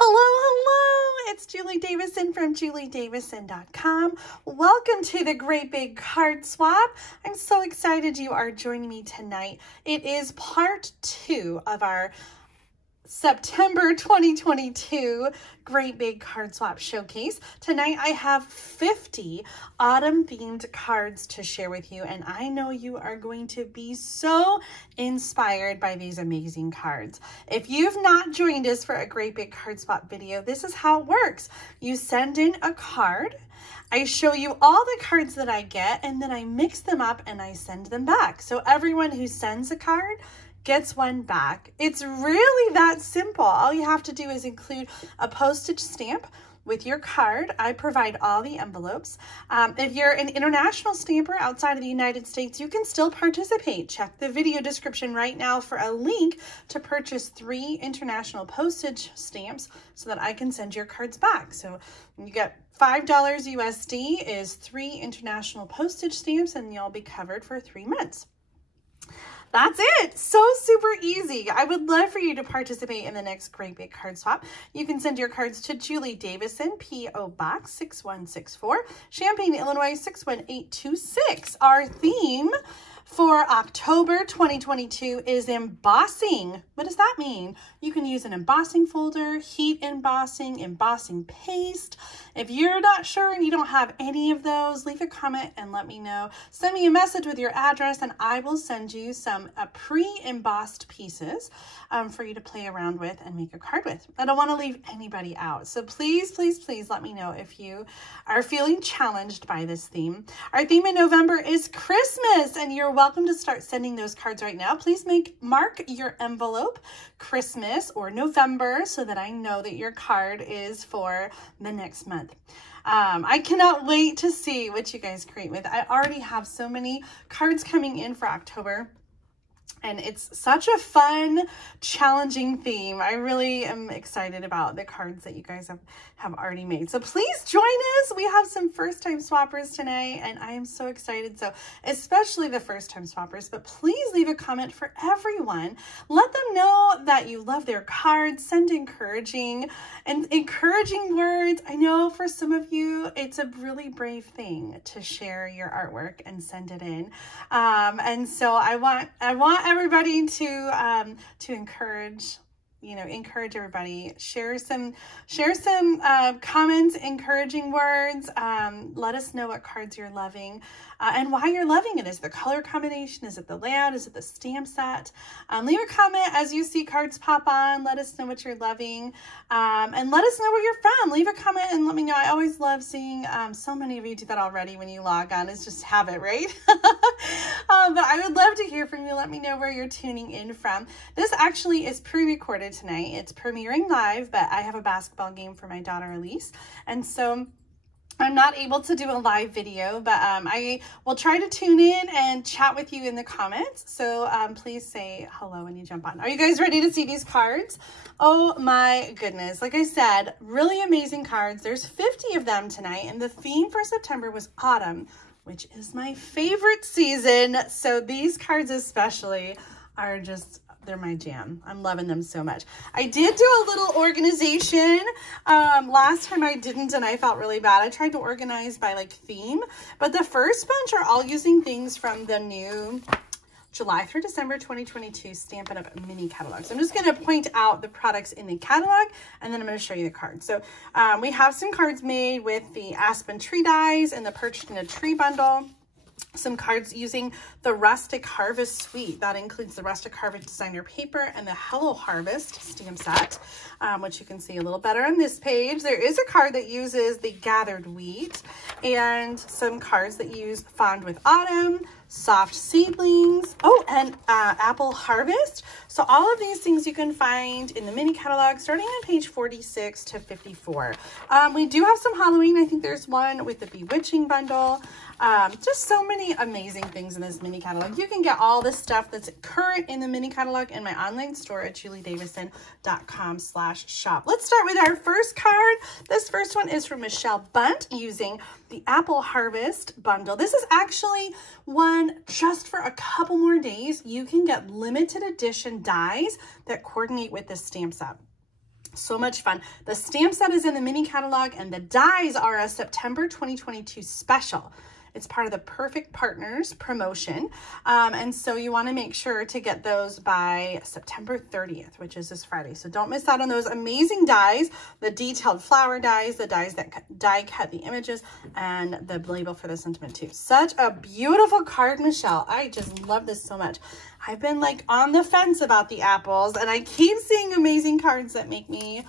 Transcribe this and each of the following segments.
Hello, it's Julie Davison from juliedavison.com. Welcome to the Great Big Card Swap. I'm so excited you are joining me tonight. It is part 2 of our September 2022 Great Big Card Swap Showcase. Tonight I have 50 autumn themed cards to share with you, and I know you are going to be so inspired by these amazing cards. If you've not joined us for a Great Big Card Swap video, this is how it works. You send in a card, I show you all the cards that I get, and then I mix them up and I send them back. So everyone who sends a card gets one back. It's really that simple. All you have to do is include a postage stamp with your card. I provide all the envelopes. If you're an international stamper outside of the United States, you can still participate. Check the video description right now for a link to purchase 3 international postage stamps so that I can send your cards back. So you get $5 USD is 3 international postage stamps, and you'll be covered for 3 months. That's it. So super easy. I would love for you to participate in the next Great Big Card Swap. You can send your cards to Julie Davison, P.O. Box 6164, Champaign, Illinois 61826. Our theme for October 2022 is embossing. What does that mean? You can use an embossing folder, heat embossing, embossing paste. If you're not sure and you don't have any of those, leave a comment and let me know. Send me a message with your address and I will send you some pre-embossed pieces for you to play around with and make a card with. I don't want to leave anybody out. So please, please, please let me know if you are feeling challenged by this theme. Our theme in November is Christmas, and you're welcome to start sending those cards right now. Please mark your envelope Christmas or November so that I know that your card is for the next month. I cannot wait to see what you guys create with. I already have so many cards coming in for October, and it's such a fun, challenging theme. I really am excited about the cards that you guys have already made. So please join us. We have some first-time swappers tonight, and I am so excited. So especially the first-time swappers, but please leave a comment for everyone. Let them know that you love their cards. Send encouraging words. I know for some of you, it's a really brave thing to share your artwork and send it in. And so I want everybody to encourage everybody. Share some comments, encouraging words. Let us know what cards you're loving and why you're loving it. Is it the color combination? Is it the layout? Is it the stamp set? Leave a comment as you see cards pop on. Let us know what you're loving, and let us know where you're from. Leave a comment and let me know. I always love seeing so many of you do that already when you log on. It's just habit, right? But I would love to hear from you. Let me know where you're tuning in from. This actually is pre-recorded tonight. It's premiering live, but I have a basketball game for my daughter Elise, and so I'm not able to do a live video, but I will try to tune in and chat with you in the comments. So please say hello when you jump on. Are you guys ready to see these cards? Oh my goodness. Like I said, really amazing cards. There's 50 of them tonight, and the theme for September was autumn, which is my favorite season. So these cards especially are just, they're my jam. I'm loving them so much. I did do a little organization. Last time I didn't, and I felt really bad. I tried to organize by like theme, but the first bunch are all using things from the new July through December 2022 Stampin' Up! Mini catalog. So I'm just going to point out the products in the catalog, and then I'm going to show you the cards. So we have some cards made with the Aspen Tree Dies and the Perched in a Tree bundle. Some cards using the Rustic Harvest Suite. That includes the Rustic Harvest Designer Paper and the Hello Harvest stamp set, which you can see a little better on this page. There is a card that uses the Gathered Wheat, and some cards that use Fond with Autumn, Soft Seedlings, and Apple Harvest. So all of these things you can find in the mini catalog starting on page 46 to 54. We do have some Halloween. I think there's one with the Bewitching bundle. Just so many amazing things in this mini catalog. You can get all this stuff that's current in the mini catalog in my online store at juliedavison.com/shop. Let's start with our first card. This first one is from Michelle Bunt using the Apple Harvest bundle. This is actually one just for a couple more days. You can get limited edition dies that coordinate with this stamp set. So much fun. The stamp set is in the mini catalog, and the dies are a September 2022 special. It's part of the Perfect Partners promotion. And so you want to make sure to get those by September 30th, which is this Friday. So don't miss out on those amazing dies, the detailed flower dies, the dies that die cut the images, and the label for the sentiment too. Such a beautiful card, Michelle. I just love this so much. I've been like on the fence about the apples, and I keep seeing amazing cards that make me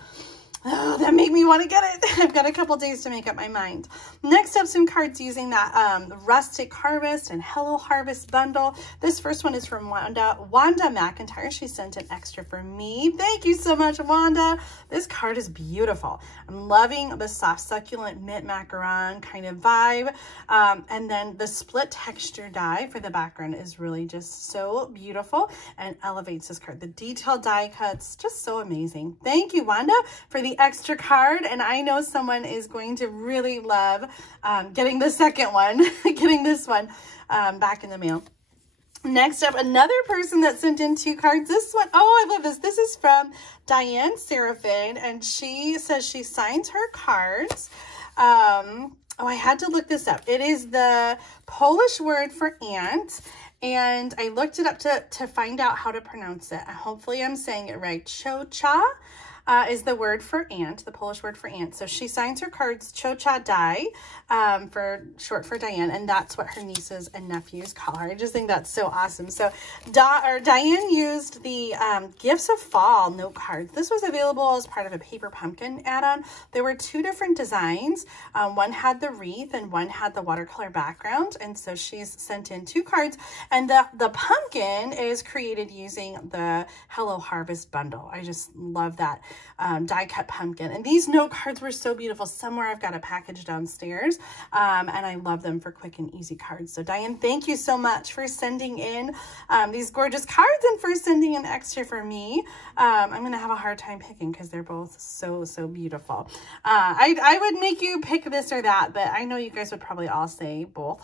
want to get it. I've got a couple days to make up my mind. Next up, some cards using that Rustic Harvest and Hello Harvest bundle. This first one is from Wanda McIntyre. She sent an extra for me. Thank you so much, Wanda. This card is beautiful. I'm loving the soft succulent mint macaron kind of vibe. And then the split texture die for the background is really just so beautiful and elevates this card. The detailed die cuts, just so amazing. Thank you, Wanda, for the extra card, and I know someone is going to really love getting the second one, getting this one back in the mail. Next up, another person that sent in 2 cards. This one, oh, I love this. This is from Diane Seraphin, and she says she signs her cards. Oh, I had to look this up. It is the Polish word for ant, and I looked it up to find out how to pronounce it. Hopefully I'm saying it right. Ciocia is the word for ant, the Polish word for ant. So she signs her cards Ciocia die, for short for Diane, and that's what her nieces and nephews call her. I just think that's so awesome. So Diane used the Gifts of Fall note cards. This was available as part of a paper pumpkin add-on. There were 2 different designs. One had the wreath and one had the watercolor background, and so she's sent in 2 cards, and the pumpkin is created using the Hello Harvest bundle. I just love that die cut pumpkin, and these note cards were so beautiful. Somewhere I've got a package downstairs, and I love them for quick and easy cards. So Diane, thank you so much for sending in these gorgeous cards and for sending an extra for me. I'm gonna have a hard time picking because they're both so beautiful. I would make you pick this or that, but I know you guys would probably all say both.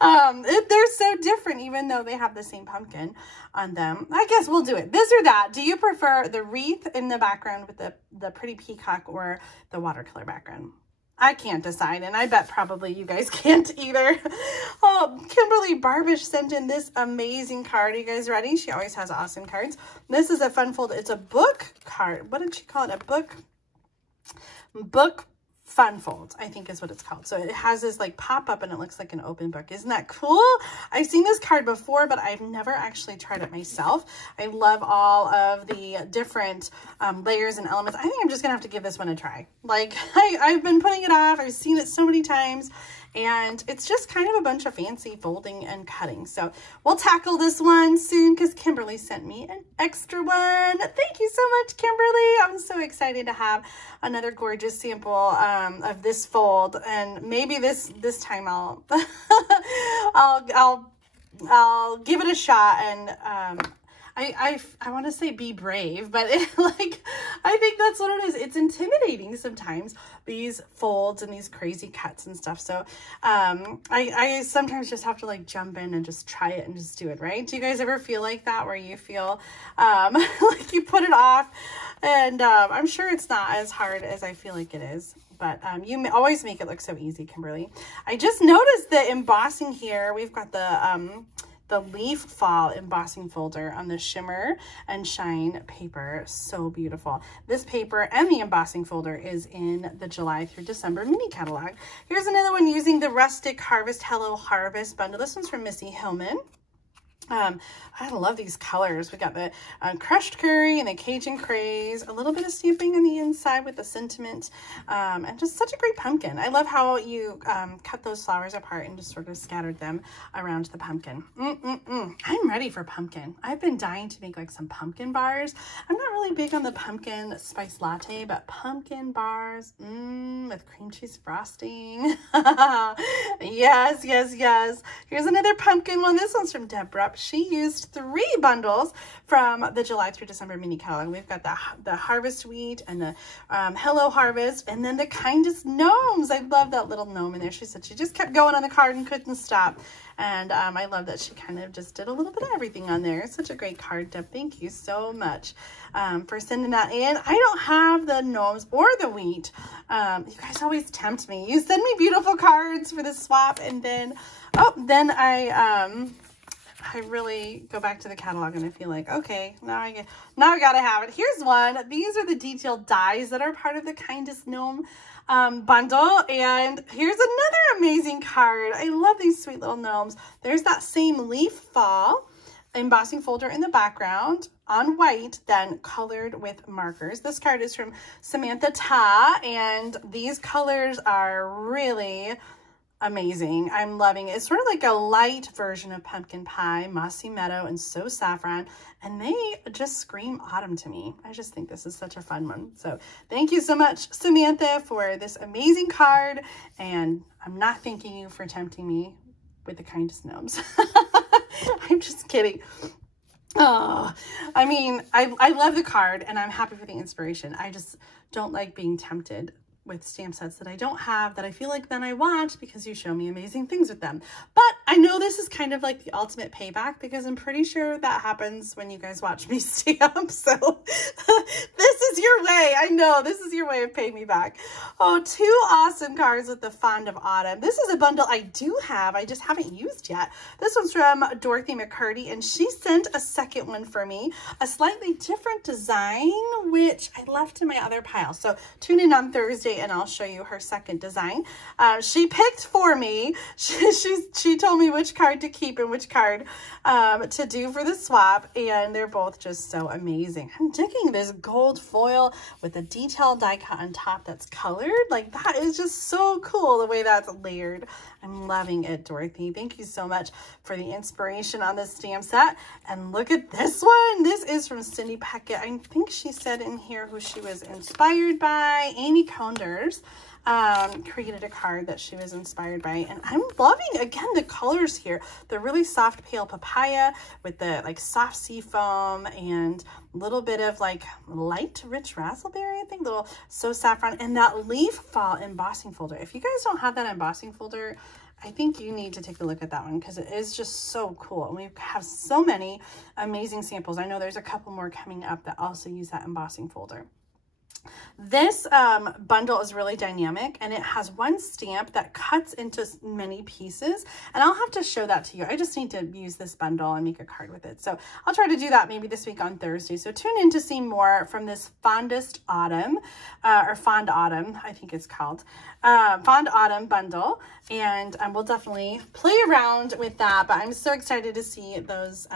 They're so different even though they have the same pumpkin on them. I guess we'll do it. This or that. Do you prefer the wreath in the background with the pretty peacock or the watercolor background? I can't decide, and I bet probably you guys can't either. Oh, Kimberly Barbish sent in this amazing card. Are you guys ready? She always has awesome cards. This is a fun fold. It's a book card. What did she call it? A book fun fold, I think is what it's called. So it has this like pop up and it looks like an open book. Isn't that cool? I've seen this card before, but I've never actually tried it myself. I love all of the different layers and elements. I think I'm just gonna have to give this one a try. Like I've been putting it off. I've seen it so many times, and it's just kind of a bunch of fancy folding and cutting. So we'll tackle this one soon because Kimberly sent me an extra one. Thank you so much, Kimberly. I'm so excited to have another gorgeous sample of this fold, and maybe this time I'll I'll give it a shot. And I want to say be brave, but I think that's what it is. It's intimidating sometimes, these folds and these crazy cuts and stuff. So I sometimes just have to like jump in and just try it and just do it, right? Do you guys ever feel like that, where you feel like you put it off? And I'm sure it's not as hard as I feel like it is. But you always make it look so easy, Kimberly. I just noticed the embossing here. We've got the leaf fall embossing folder on the shimmer and shine paper. So beautiful. This paper and the embossing folder is in the July through December mini catalog. Here's another one using the Rustic Harvest Hello Harvest bundle. This one's from Missy Hillman. I love these colors. We got the crushed curry and the Cajun craze, a little bit of stamping on the inside with the sentiment, and just such a great pumpkin. I love how you cut those flowers apart and just sort of scattered them around the pumpkin. I'm ready for pumpkin. I've been dying to make like some pumpkin bars. I'm not really big on the pumpkin spice latte, but pumpkin bars with cream cheese frosting. Yes. Here's another pumpkin one. This one's from Deb she used 3 bundles from the July through December mini catalog. We've got the Harvest Wheat and the Hello Harvest, and then the Kindest Gnomes. I love that little gnome in there. She said she just kept going on the card and couldn't stop. And I love that she kind of just did a little bit of everything on there. It's such a great card, Deb. Thank you so much for sending that in. I don't have the gnomes or the wheat. You guys always tempt me. You send me beautiful cards for the swap, and then, then I really go back to the catalog and I feel like, okay, now I gotta have it. Here's one. These are the detailed dies that are part of the Kindest Gnome bundle, and here's another amazing card. I love these sweet little gnomes. There's that same leaf fall embossing folder in the background on white, then colored with markers. This card is from Samantha Ta, and these colors are really amazing. I'm loving it. It's sort of like a light version of Pumpkin Pie, Mossy Meadow, and So Saffron, and they just scream autumn to me. I just think this is such a fun one. So thank you so much, Samantha, for this amazing card, and I'm not thanking you for tempting me with the Kindest Gnomes. I'm just kidding. Oh, I mean, I love the card, and I'm happy for the inspiration. I just don't like being tempted with stamp sets that I don't have, that I feel like then I want, because you show me amazing things with them. But I know this is kind of like the ultimate payback, because I'm pretty sure that happens when you guys watch me stamp. So this is your way. I know this is your way of paying me back. Oh, 2 awesome cards with the Fond of Autumn. This is a bundle I do have. I just haven't used yet. This one's from Dorothy McCurdy, and she sent a second one for me, a slightly different design, which I left in my other pile. So tune in on Thursday and I'll show you her second design. She picked for me. She told me which card to keep and which card to do for the swap, and they're both just so amazing. I'm digging this gold foil with a detailed die cut on top that's colored. Like, that is just so cool the way that's layered. I'm loving it, Dorothy. Thank you so much for the inspiration on this stamp set. And look at this one. This is from Cindy Peckett. I think she said in here who she was inspired by. Amy Conders created a card that she was inspired by, and I'm loving, again, the colors here. The really soft pale papaya with the like soft sea foam and a little bit of like light rich raspberry, I think, little So Saffron, and that leaf fall embossing folder. If you guys don't have that embossing folder, I think you need to take a look at that one, because it is just so cool. And we have so many amazing samples. I know there's a couple more coming up that also use that embossing folder. This bundle is really dynamic, and it has one stamp that cuts into many pieces, and I'll have to show that to you. I just need to use this bundle and make a card with it. So I'll try to do that maybe this week on Thursday. So tune in to see more from this Fondest Autumn, or Fond Autumn, I think it's called, Fond Autumn bundle, and we'll definitely play around with that. But I'm so excited to see those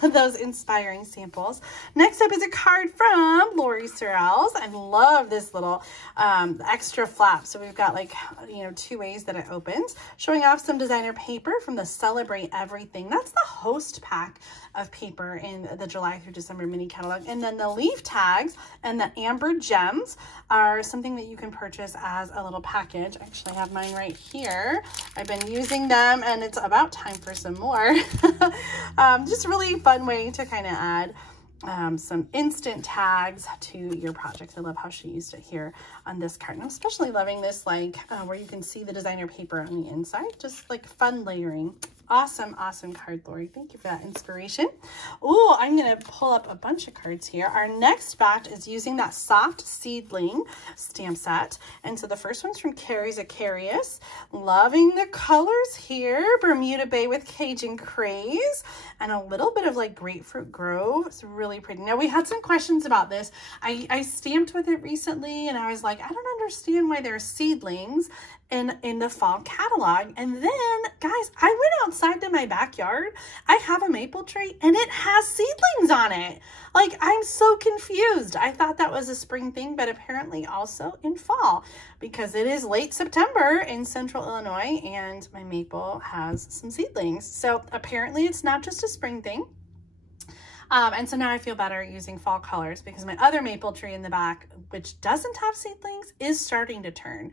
those inspiring samples. Next up is a card from Lori Sorrells. I love this little extra flap. So we've got, like, you know, 2 ways that it opens, showing off some designer paper from the Celebrate Everything. That's the host pack of paper in the July through December mini catalog. And then the leaf tags and the amber gems are something that you can purchase as a little package. I actually have mine right here. I've been using them, and it's about time for some more. Just a really fun way to kind of add some instant tags to your project. I love how she used it here on this card. And I'm especially loving this, like, where you can see the designer paper on the inside. Just like fun layering. Awesome, awesome card, Lori. Thank you for that inspiration. Oh, I'm going to pull up a bunch of cards here. Our next batch is using that soft seedling stamp set. And so the first one's from Carrie's Acarius. Loving the colors here. Bermuda Bay with Cajun Craze. And a little bit of like Grapefruit Grove. It's really pretty. Now, we had some questions about this. I stamped with it recently, and I was like, I don't understand why there are seedlings in the fall catalog. And then, guys, I went outside to my backyard. I have a maple tree, and it has seedlings on it. Like, I'm so confused. I thought that was a spring thing, but apparently also in fall, because it is late September in central Illinois, and my maple has some seedlings. So apparently it's not just a spring thing. And so now I feel better using fall colors because my other maple tree in the back, which doesn't have seedlings, is starting to turn.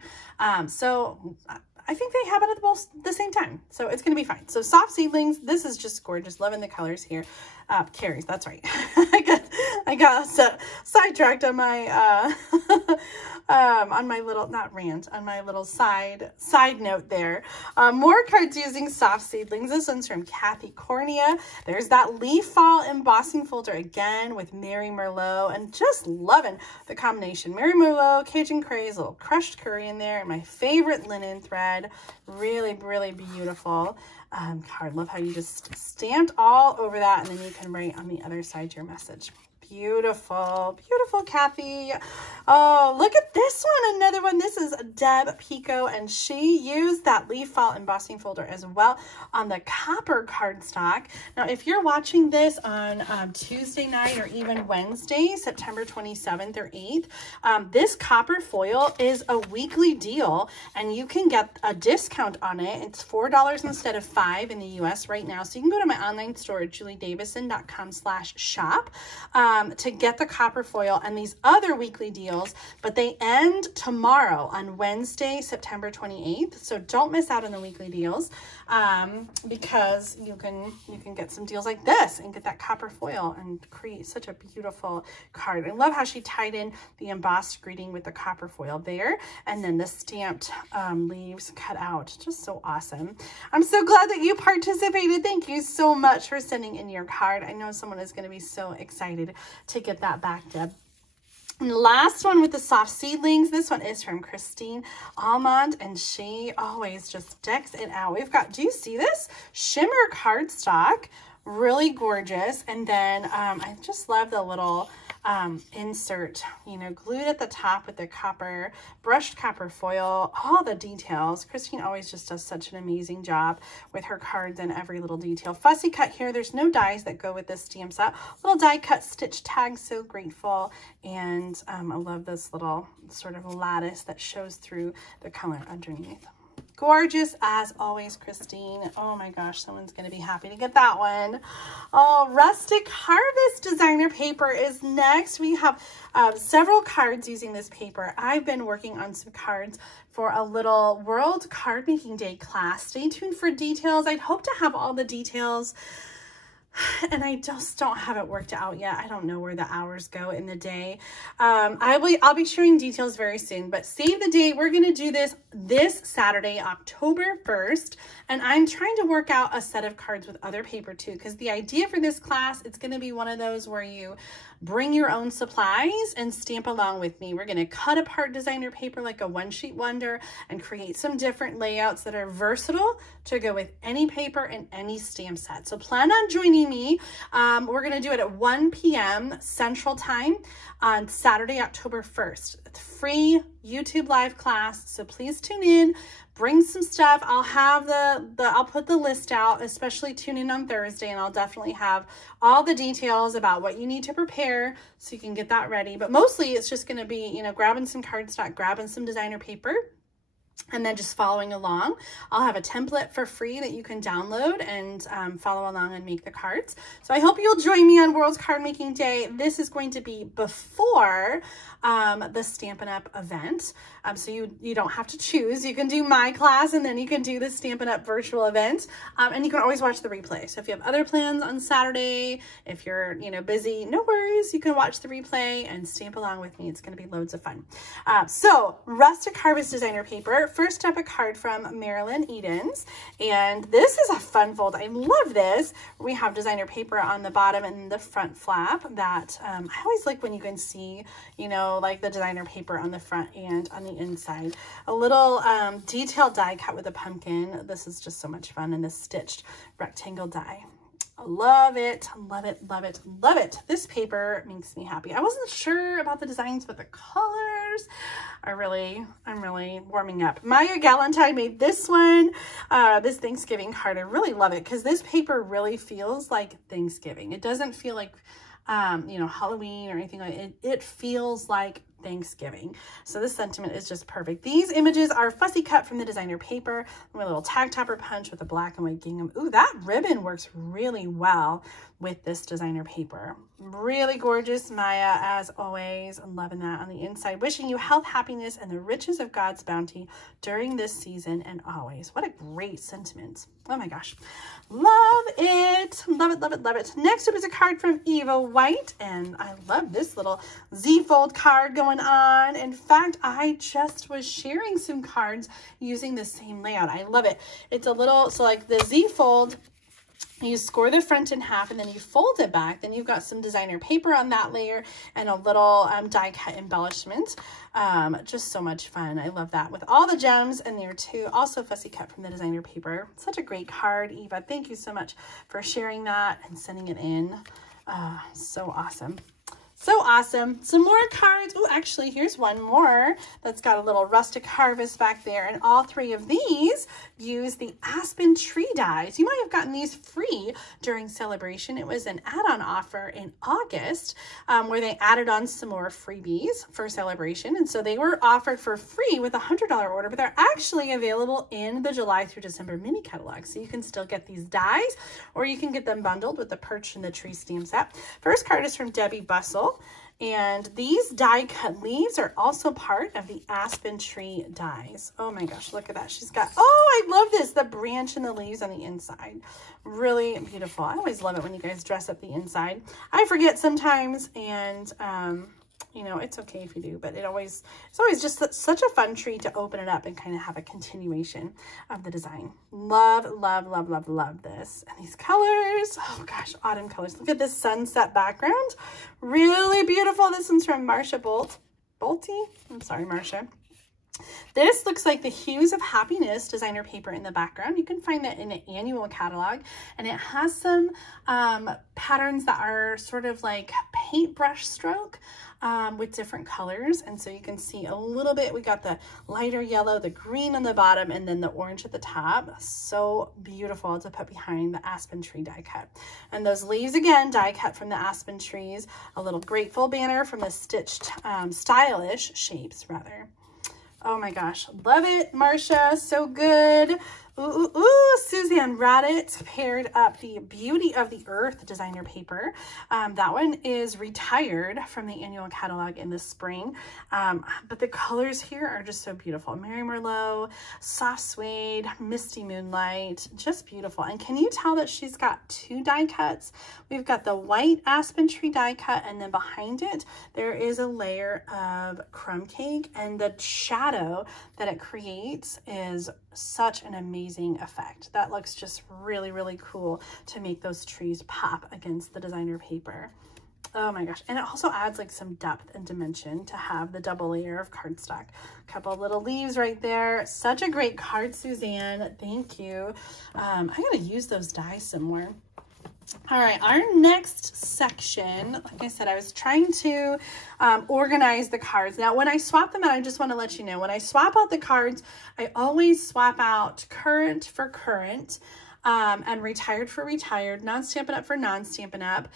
So I think they happen at the same time. So it's going to be fine. So soft seedlings, this is just gorgeous. Loving the colors here. Carries, that's right. I got sidetracked on my, on my little, not rant, on my little side note there. More cards using soft seedlings. This one's from Kathy Cornea. There's that leaf fall embossing folder again with Mary Merlot, and just loving the combination. Mary Merlot, Cajun Craze, a little crushed curry in there, and my favorite linen thread. Really, really beautiful card. Love how you just stamped all over that, and then you can write on the other side your message. Beautiful, beautiful, Kathy. Oh, look at this one. Another one. This is Deb Pico, and she used that leaf fall embossing folder as well on the copper cardstock. Now, if you're watching this on Tuesday night or even Wednesday, September 27th or 8th, this copper foil is a weekly deal, and you can get a discount on it. It's $4 instead of $5 in the US right now. So you can go to my online store at juliedavison.com/shop. To get the copper foil and these other weekly deals, but they end tomorrow on Wednesday, September 28th. So don't miss out on the weekly deals because you can get some deals like this and get that copper foil and create such a beautiful card. I love how she tied in the embossed greeting with the copper foil there, and then the stamped leaves cut out. Just so awesome. I'm so glad that you participated. Thank you so much for sending in your card. I know someone is going to be so excited to get that back, Deb. And the last one with the soft seedlings, this one is from Christine Almond, and she always just decks it out. We've got, do you see this? Shimmer cardstock, really gorgeous. And then I just love the little insert, you know, glued at the top with the copper, brushed copper foil, all the details. Christine always just does such an amazing job with her cards and every little detail. Fussy cut here. There's no dies that go with this stamp set. Little die cut stitch tag, so grateful. And I love this little sort of lattice that shows through the color underneath. Gorgeous as always, Christine. Oh my gosh, someone's going to be happy to get that one. Oh, Rustic Harvest designer paper is next. We have several cards using this paper. I've been working on some cards for a little World Card Making Day class. Stay tuned for details. I'd hope to have all the details, and I just don't have it worked out yet. I don't know where the hours go in the day. I'll be sharing details very soon, but save the date. We're going to do this Saturday, October 1st. And I'm trying to work out a set of cards with other paper too, because the idea for this class, it's going to be one of those where you bring your own supplies and stamp along with me. We're going to cut apart designer paper like a one-sheet wonder and create some different layouts that are versatile to go with any paper and any stamp set. So plan on joining me. We're going to do it at 1 p.m. Central Time on Saturday, October 1st. It's a free YouTube live class, so please tune in. Bring some stuff. I'll have I'll put the list out, especially tune in on Thursday, and I'll definitely have all the details about what you need to prepare so you can get that ready. But mostly it's just going to be, you know, grabbing some cardstock, grabbing some designer paper, and then just following along. I'll have a template for free that you can download and follow along and make the cards. So I hope you'll join me on World Card Making Day. This is going to be before the Stampin' Up! Event. So you don't have to choose. You can do my class and then you can do the Stampin' Up! Virtual event. And you can always watch the replay. So if you have other plans on Saturday, if you're, you know, busy, no worries. You can watch the replay and stamp along with me. It's going to be loads of fun. So Rustic Harvest designer paper. First up, a card from Marilyn Edens. And this is a fun fold. I love this. We have designer paper on the bottom and the front flap that I always like when you can see, you know, like the designer paper on the front and on the inside. A little detailed die cut with a pumpkin. This is just so much fun, and this stitched rectangle die. I love it, love it, love it, love it. This paper makes me happy. I wasn't sure about the designs, but the colors are I'm really warming up. Maya Galantine made this one, this Thanksgiving card. I really love it because this paper really feels like Thanksgiving. It doesn't feel like, you know, Halloween or anything like it. It feels like Thanksgiving. So this sentiment is just perfect. These images are fussy cut from the designer paper. My little tag topper punch with a black and white gingham. Ooh, that ribbon works really well with this designer paper. Really gorgeous, Maya, as always. I'm loving that on the inside. Wishing you health, happiness, and the riches of God's bounty during this season and always. What a great sentiment. Oh my gosh. Love it. Love it, love it, love it. Next up is a card from Eva White, and I love this little Z-fold card going on. In fact, I just was sharing some cards using the same layout. I love it. It's a little, so like the Z-fold, you score the front in half and then you fold it back. Then you've got some designer paper on that layer and a little die cut embellishment. Just so much fun. I love that with all the gems in there too. Also fussy cut from the designer paper. Such a great card, Eva. Thank you so much for sharing that and sending it in. So awesome. So awesome. Some more cards. Oh, actually, here's one more that's got a little rustic harvest back there. And all three of these use the aspen tree dies. You might have gotten these free during celebration. It was an add-on offer in August where they added on some more freebies for celebration. And so they were offered for free with a $100 order, but they're actually available in the July through December mini catalog. So you can still get these dies, or you can get them bundled with the perch and the tree stamp set. First card is from Debbie Bustle. And these die cut leaves are also part of the aspen tree dies. Oh my gosh, look at that. She's got, oh, I love this, the branch and the leaves on the inside. Really beautiful. I always love it when you guys dress up the inside. I forget sometimes, and you know, it's okay if you do, but it's always just such a fun tree to open it up and kind of have a continuation of the design. Love, love, love, love, love this. And these colors, oh gosh, autumn colors. Look at this sunset background. Really beautiful. This one's from Marcia Bolte. I'm sorry, Marcia. This looks like the Hues of Happiness designer paper in the background. You can find that in an annual catalog, and it has some patterns that are sort of like paintbrush stroke with different colors. And so you can see a little bit, we got the lighter yellow, the green on the bottom, and then the orange at the top. So beautiful to put behind the aspen tree die cut. And those leaves, again, die cut from the aspen trees, a little grateful banner from the stitched stylish shapes rather. Oh my gosh, love it, Marcia, so good. Ooh, ooh, ooh, Suzanne Radit paired up the Beauty of the Earth designer paper. That one is retired from the annual catalog in the spring, but the colors here are just so beautiful. Mary Merlot, soft suede, misty moonlight, just beautiful. And can you tell that she's got two die cuts? We've got the white aspen tree die cut, and then behind it, there is a layer of crumb cake, and the shadow that it creates is such an amazing effect. That looks just really, really cool to make those trees pop against the designer paper. Oh my gosh. And it also adds like some depth and dimension to have the double layer of cardstock. A couple of little leaves right there. Such a great card, Suzanne. Thank you. I'm going to use those dies some more. All right, our next section, like I said, I was trying to organize the cards. Now, when I swap them out, I just want to let you know, when I swap out the cards, I always swap out current for current, and retired for retired, non-Stampin' Up for non-Stampin' Up,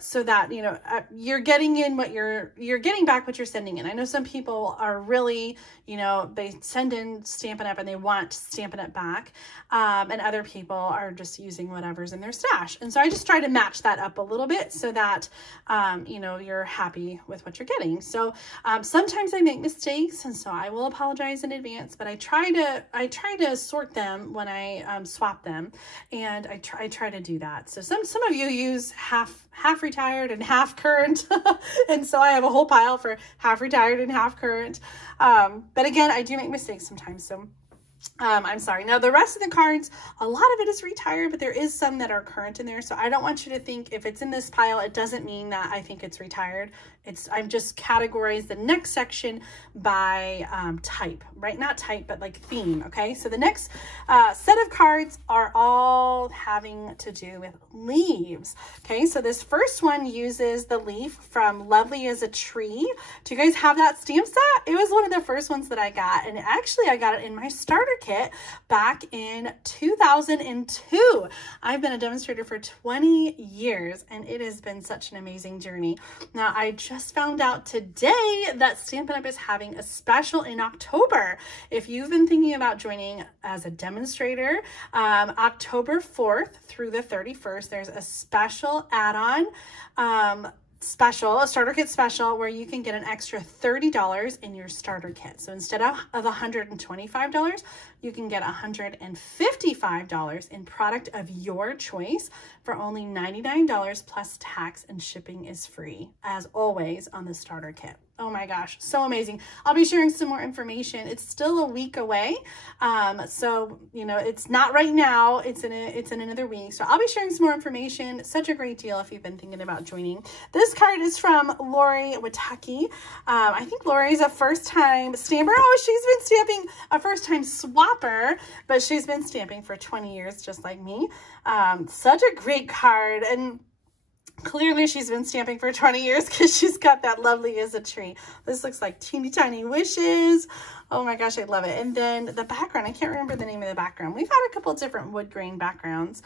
so that, you know, you're getting in what you're getting back what you're sending in. I know some people are really, you know, they send in Stampin' Up and they want Stampin' Up back, and other people are just using whatever's in their stash. And so I just try to match that up a little bit so that, you know, you're happy with what you're getting. So sometimes I make mistakes, and so I will apologize in advance, but I try to sort them when I swap them. And I try to do that. So some of you use half retired and half current, and so I have a whole pile for half retired and half current. But again, I do make mistakes sometimes, so I'm sorry. Now the rest of the cards, a lot of it is retired, but there is some that are current in there. So I don't want you to think if it's in this pile, it doesn't mean that I think it's retired. I've just categorized the next section by type, right? Not type, but like theme. Okay. So the next set of cards are all having to do with leaves. Okay. So this first one uses the leaf from Lovely as a Tree. Do you guys have that stamp set? It was one of the first ones that I got, and actually I got it in my starter starter kit back in 2002. I've been a demonstrator for 20 years and it has been such an amazing journey. Now, I just found out today that Stampin' Up! Is having a special in October. If you've been thinking about joining as a demonstrator, October 4th through the 31st, there's a special add-on special, a starter kit special, where you can get an extra $30 in your starter kit. So instead of $125, you can get $155 in product of your choice for only $99 plus tax, and shipping is free, as always, on the starter kit. Oh my gosh, so amazing. I'll be sharing some more information. It's still a week away. So, you know, it's not right now, it's in another week. So I'll be sharing some more information. Such a great deal if you've been thinking about joining. This card is from Lori Wataki. I think Lori's a first-time stamper. Oh, she's been stamping, a first-time swapper, but she's been stamping for 20 years, just like me. Such a great card. And clearly she's been stamping for 20 years because she's got that lovely as a tree. This looks like teeny tiny wishes. Oh my gosh, I love it. And then the background, I can't remember the name of the background. We've had a couple different wood grain backgrounds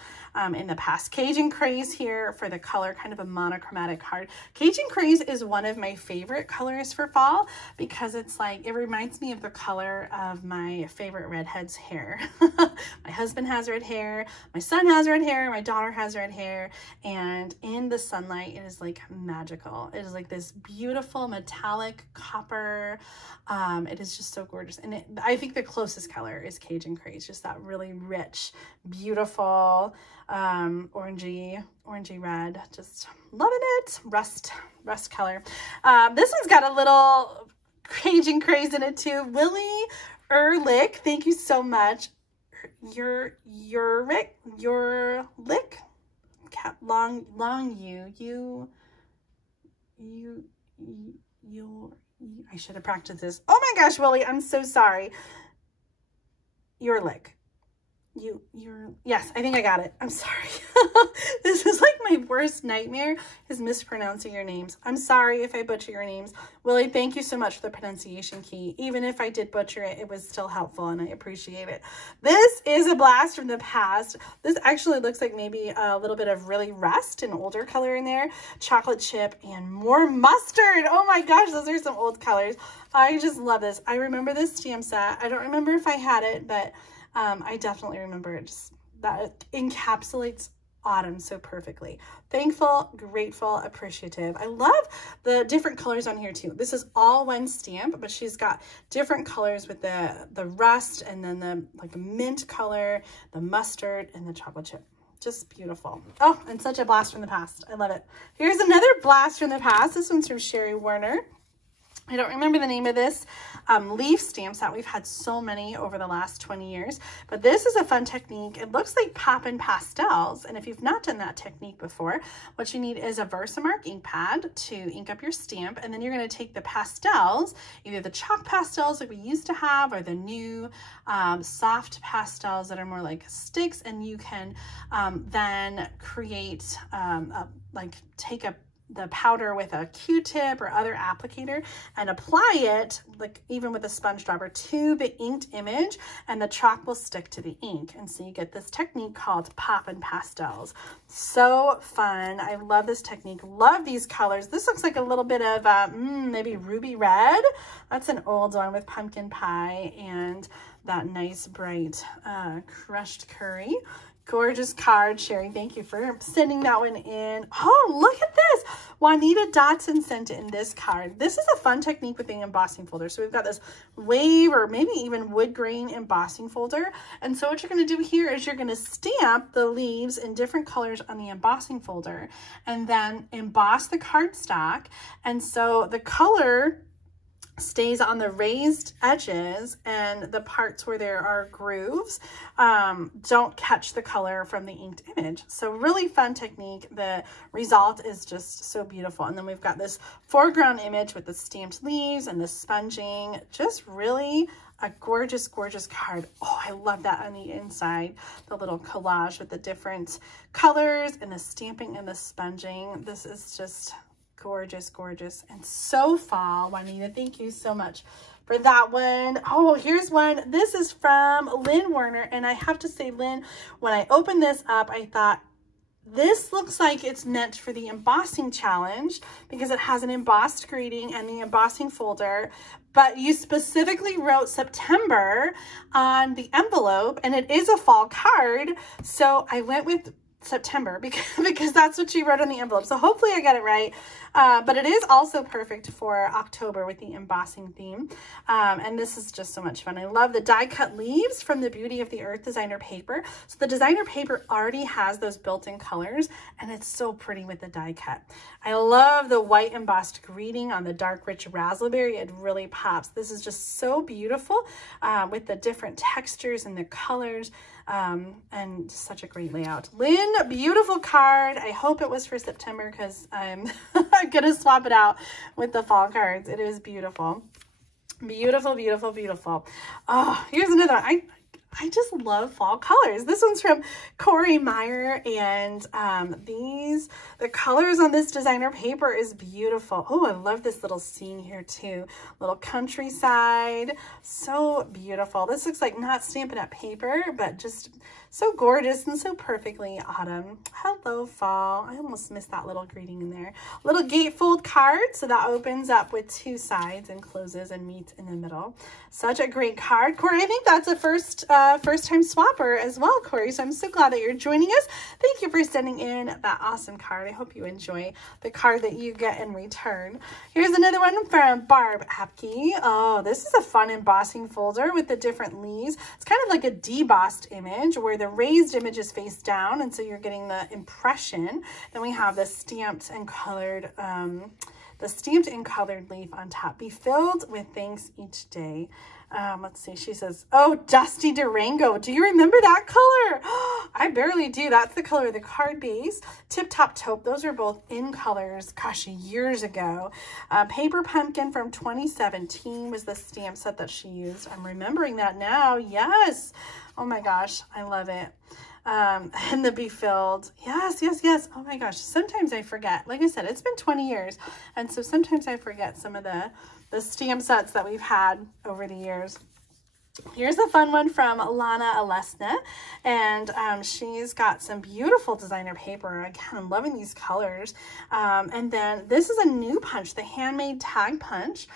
in the past. Cajun Craze here for the color, kind of a monochromatic card. Cajun Craze is one of my favorite colors for fall because it's like, it reminds me of the color of my favorite redhead's hair. My husband has red hair, my son has red hair, my daughter has red hair, and in the sunlight, it is like magical. It is like this beautiful metallic copper. It is just so gorgeous. And I think the closest color is Cajun Craze, just that really rich, beautiful, orangey red. Just loving it. Rust color. This one's got a little Cajun Craze in it too. Willie Ehrlich, thank you so much. Your lick. I should have practiced this. Oh my gosh, Willie, I'm so sorry. Your lick. Yes, I think I got it. I'm sorry. This is like my worst nightmare, is mispronouncing your names. I'm sorry if I butcher your names. Willie, thank you so much for the pronunciation key. Even if I did butcher it, it was still helpful and I appreciate it. This is a blast from the past. This actually looks like maybe a little bit of really rust, an older color in there, chocolate chip, and more mustard. Oh my gosh, those are some old colors. I just love this. I remember this stamp set. I don't remember if I had it, but I definitely remember it. Just that it encapsulates autumn so perfectly. Thankful, grateful, appreciative. I love the different colors on here too. This is all one stamp, but she's got different colors with the rust, and then the like mint color, the mustard, and the chocolate chip. Just beautiful. Oh, and such a blast from the past. I love it. Here's another blast from the past. This one's from Sherry Werner. I don't remember the name of this leaf stamp set. We've had so many over the last 20 years, but this is a fun technique. It looks like poppin' pastels, and if you've not done that technique before, what you need is a Versamark ink pad to ink up your stamp, and then you're going to take the pastels, either the chalk pastels like we used to have, or the new soft pastels that are more like sticks, and you can then create take the powder with a Q-tip or other applicator and apply it, like even with a sponge dropper, to the inked image, and the chalk will stick to the ink. And so you get this technique called poppin' pastels. So fun. I love this technique. Love these colors. This looks like a little bit of maybe ruby red. That's an old one with pumpkin pie and that nice bright crushed curry. Gorgeous card, Sherry. Thank you for sending that one in. Oh, look at this. Juanita Dotson sent in this card. This is a fun technique with the embossing folder. So we've got this wave or maybe even wood grain embossing folder. And so what you're going to do here is you're going to stamp the leaves in different colors on the embossing folder and then emboss the cardstock. And so the color stays on the raised edges, and the parts where there are grooves don't catch the color from the inked image. So really fun technique. The result is just so beautiful. And then we've got this foreground image with the stamped leaves and the sponging. Just really a gorgeous, gorgeous card. Oh, I love that on the inside, the little collage with the different colors and the stamping and the sponging. This is just gorgeous, gorgeous, and so fall. Juanita, thank you so much for that one. Oh, here's one. This is from Lynn Werner, and I have to say, Lynn, when I opened this up, I thought, this looks like it's meant for the embossing challenge because it has an embossed greeting and the embossing folder, but you specifically wrote September on the envelope, and it is a fall card. So I went with September because that's what she wrote on the envelope. So hopefully I got it right. But it is also perfect for October with the embossing theme. And this is just so much fun. I love the die cut leaves from the Beauty of the Earth designer paper. So the designer paper already has those built-in colors, and it's so pretty with the die cut. I love the white embossed greeting on the dark rich raspberry. It really pops. This is just so beautiful with the different textures and the colors. And such a great layout. Lynn, beautiful card. I hope it was for September because I'm gonna swap it out with the fall cards. It is beautiful. Beautiful, beautiful, beautiful. Oh, here's another one. I just love fall colors. This one's from Corey Meyer, and the colors on this designer paper is beautiful. Oh, I love this little scene here too. Little countryside, so beautiful. This looks like not Stampin' Up! Paper, but just so gorgeous and so perfectly autumn. Hello, fall. I almost missed that little greeting in there. Little gatefold card, so that opens up with two sides and closes and meets in the middle. Such a great card. Corey, I think that's a first time swapper as well, Corey. So I'm so glad that you're joining us. Thank you for sending in that awesome card. I hope you enjoy the card that you get in return. Here's another one from Barb Apke. Oh, this is a fun embossing folder with the different leaves. It's kind of like a debossed image where the raised image is face down, and so you're getting the impression. Then we have the stamped and colored leaf on top. Be filled with thanks each day. Let's see, she says, oh, Dusty Durango. Do you remember that color? I barely do. That's the color of the card base. Tip Top Taupe. Those are both in colors, gosh, years ago. Paper Pumpkin from 2017 was the stamp set that she used. I'm remembering that now. Yes. Oh my gosh, I love it. And the Be Filled. Yes, yes, yes. Oh my gosh. Sometimes I forget. Like I said, it's been 20 years. And so sometimes I forget some of the stamp sets that we've had over the years. Here's a fun one from Lana Alesna, and she's got some beautiful designer paper. Again, I'm loving these colors. And then this is a new punch, the Handmade Tag Punch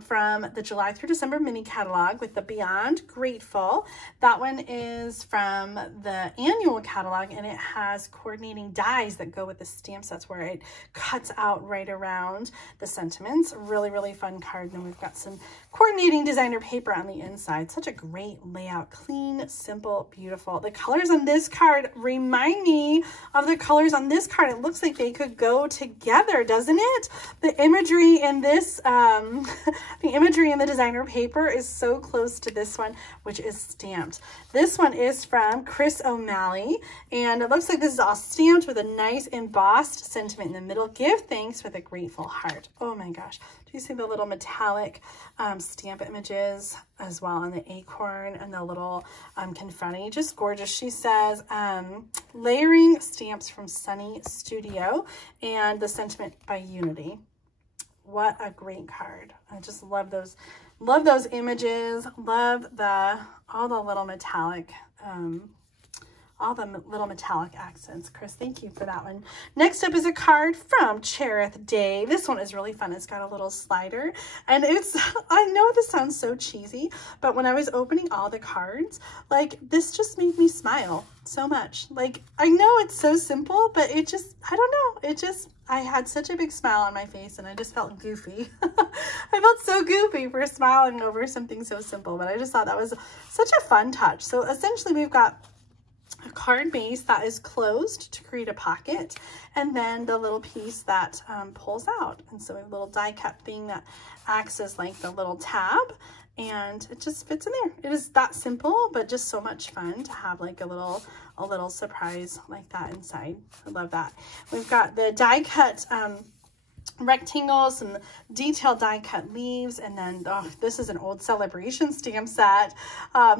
from the July through December mini catalog with the Beyond Grateful. That one is from the annual catalog, and it has coordinating dies that go with the stamp sets where it cuts out right around the sentiments. Really, really fun card. And then we've got some coordinating designer paper on the inside. Such a great layout, clean, simple, beautiful. The colors on this card remind me of the colors on this card. It looks like they could go together, doesn't it? The imagery in this, the imagery in the designer paper is so close to this one, which is stamped. This one is from Chris O'Malley, and it looks like this is all stamped with a nice embossed sentiment in the middle. Give thanks with a grateful heart. Oh my gosh. Do you see the little metallic stamp images as well on the acorn and the little confetti? Just gorgeous. She says, layering stamps from Sunny Studio and the sentiment by Unity. What a great card. I just love those images. Love all the little metallic accents. Chris, thank you for that one. Next up is a card from Cherith Day. This one is really fun. It's got a little slider, and I know this sounds so cheesy, but when I was opening all the cards, like, this just made me smile so much. Like, I know it's so simple, but it just, I don't know, I had such a big smile on my face, and I just felt goofy. I felt so goofy for smiling over something so simple, but I just thought that was such a fun touch. So essentially we've got a card base that is closed to create a pocket, and then the little piece that pulls out. And so we have a little die cut thing that acts as like the little tab, and it just fits in there. It is that simple, but just so much fun to have like a little surprise like that inside. I love that. We've got the die cut rectangles and detailed die cut leaves, and then this is an old celebration stamp set.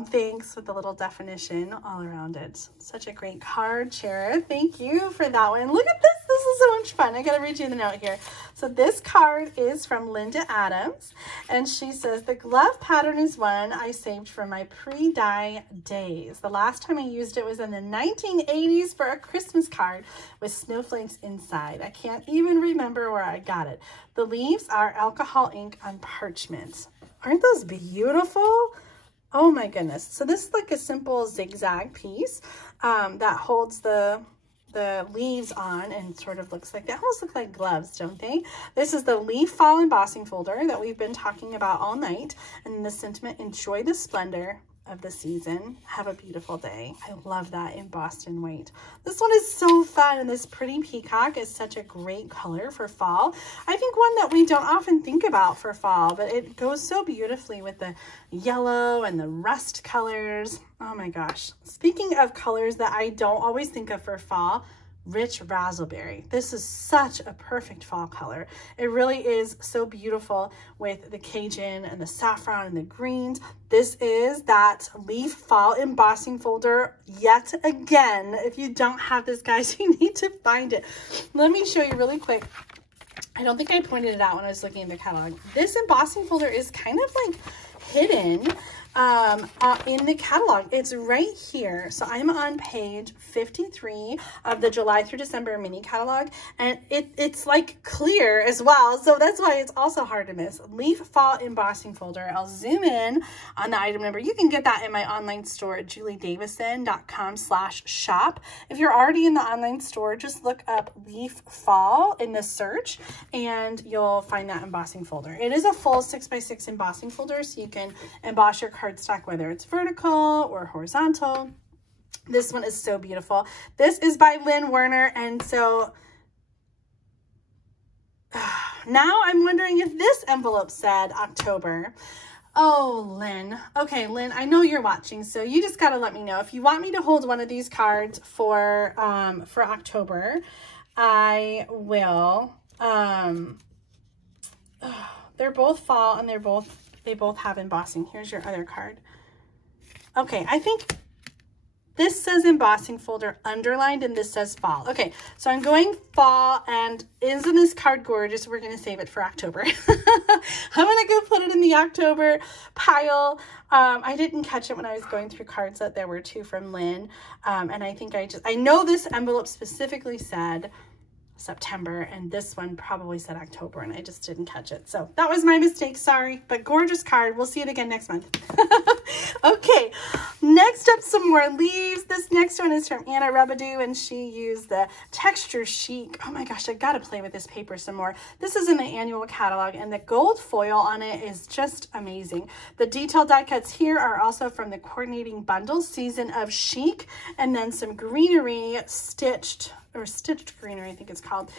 Thanks, with the little definition all around it. Such a great card, Cherith. Thank you for that one. Look at this. This is so much fun. I gotta read you the note here. So this card is from Linda Adams, and she says, the glove pattern is one I saved from my pre-dye days. The last time I used it was in the 1980s for a Christmas card with snowflakes inside. I can't even remember where I got it. The leaves are alcohol ink on parchment. Aren't those beautiful? Oh my goodness. So this is like a simple zigzag piece that holds the leaves on and sort of looks like, they almost look like gloves, don't they? This is the leaf fall embossing folder that we've been talking about all night. And the sentiment, enjoy the splendor of the season. Have a beautiful day. I love that embossed in white. This one is so fun, and this pretty peacock is such a great color for fall. I think one that we don't often think about for fall, but it goes so beautifully with the yellow and the rust colors. Oh my gosh. Speaking of colors that I don't always think of for fall, rich raspberry. This is such a perfect fall color. It really is so beautiful with the Cajun and the saffron and the greens. This is that leaf fall embossing folder yet again. If you don't have this, guys, you need to find it. Let me show you really quick. I don't think I pointed it out when I was looking at the catalog. This embossing folder is kind of like hidden in the catalog. It's right here. So I'm on page 53 of the July through December mini catalog, and it's like clear as well. So that's why it's also hard to miss. Leaf fall embossing folder. I'll zoom in on the item number. You can get that in my online store at juliedavison.com/shop. If you're already in the online store, just look up leaf fall in the search and you'll find that embossing folder. It is a full 6x6 embossing folder, so you can emboss your cardstock, whether it's vertical or horizontal. This one is so beautiful. This is by Lynn Werner, and so now I'm wondering if this envelope said October. Oh, Lynn. Okay, Lynn, I know you're watching, so you just got to let me know. If you want me to hold one of these cards for October, I will. They're both fall, and they both have embossing. Here's your other card. Okay, I think this says embossing folder underlined and this says fall. Okay, so I'm going fall, and isn't this card gorgeous? We're going to save it for October. I'm going to go put it in the October pile. I didn't catch it when I was going through cards that there were two from Lynn. And I think I know this envelope specifically said September, and this one probably said October, and I just didn't catch it. So that was my mistake, sorry, but gorgeous card. We'll see it again next month. Okay, next up, some more leaves. This next one is from Anna Rebadou, and she used the Texture Chic. Oh my gosh, I gotta play with this paper some more. This is in the annual catalog, and the gold foil on it is just amazing. The detailed die cuts here are also from the coordinating bundle, Season of Chic, and then some greenery stitched greenery, I think it's called,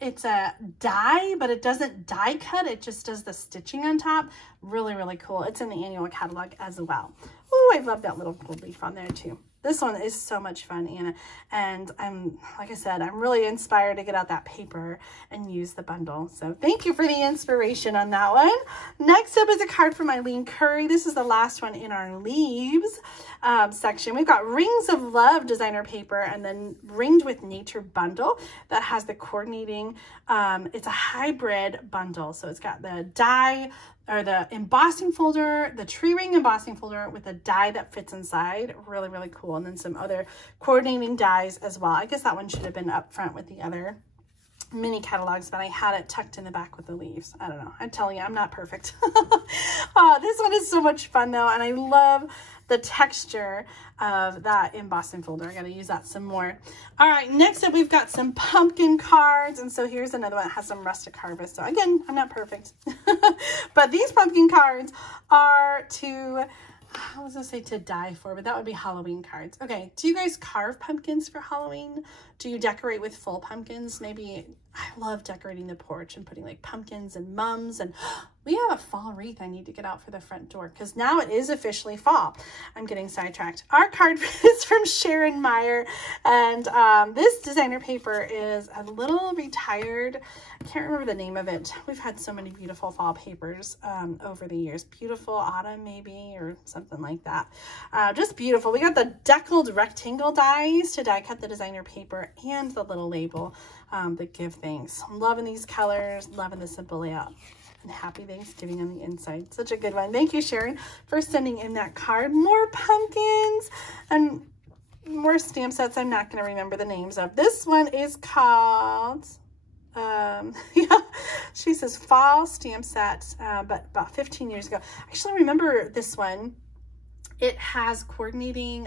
it's a die, but it doesn't die cut. It just does the stitching on top. Really, really cool. It's in the annual catalog as well. Oh, I love that little gold leaf on there too. This one is so much fun, Anna. And like I said, I'm really inspired to get out that paper and use the bundle. So thank you for the inspiration on that one. Next up is a card from Eileen Curry. This is the last one in our leaves section. We've got Rings of Love designer paper, and then Ringed with Nature bundle that has the coordinating, it's a hybrid bundle. So it's got the die, or the embossing folder, the tree ring embossing folder with a die that fits inside. Really, really cool. And then some other coordinating dies as well. I guess that one should have been up front with the other mini catalogs, but I had it tucked in the back with the leaves. I don't know. I'm telling you, I'm not perfect. Oh, this one is so much fun though, and I love the texture of that embossing folder. I got to use that some more. All right, next up we've got some pumpkin cards, and so here's another one that has some rustic harvest. So again, I'm not perfect, but these pumpkin cards are to, I was gonna say to die for, but that would be Halloween cards. Okay, do you guys carve pumpkins for Halloween? Do you decorate with full pumpkins? Maybe I love decorating the porch and putting like pumpkins and mums, and we have a fall wreath I need to get out for the front door because now it is officially fall. I'm getting sidetracked. Our card is from Sharon Meyer, and this designer paper is a little retired. I can't remember the name of it. We've had so many beautiful fall papers over the years. Beautiful Autumn maybe, or something like that. Just beautiful. We got the deckled rectangle dies to die cut the designer paper and the little label that give thanks. I'm loving these colors, loving the simple layout. And happy Thanksgiving on the inside. Such a good one. Thank you, Sharon, for sending in that card. More pumpkins and more stamp sets I'm not going to remember the names of. This one is called, yeah, she says fall stamp set, but about 15 years ago. I actually remember this one. It has coordinating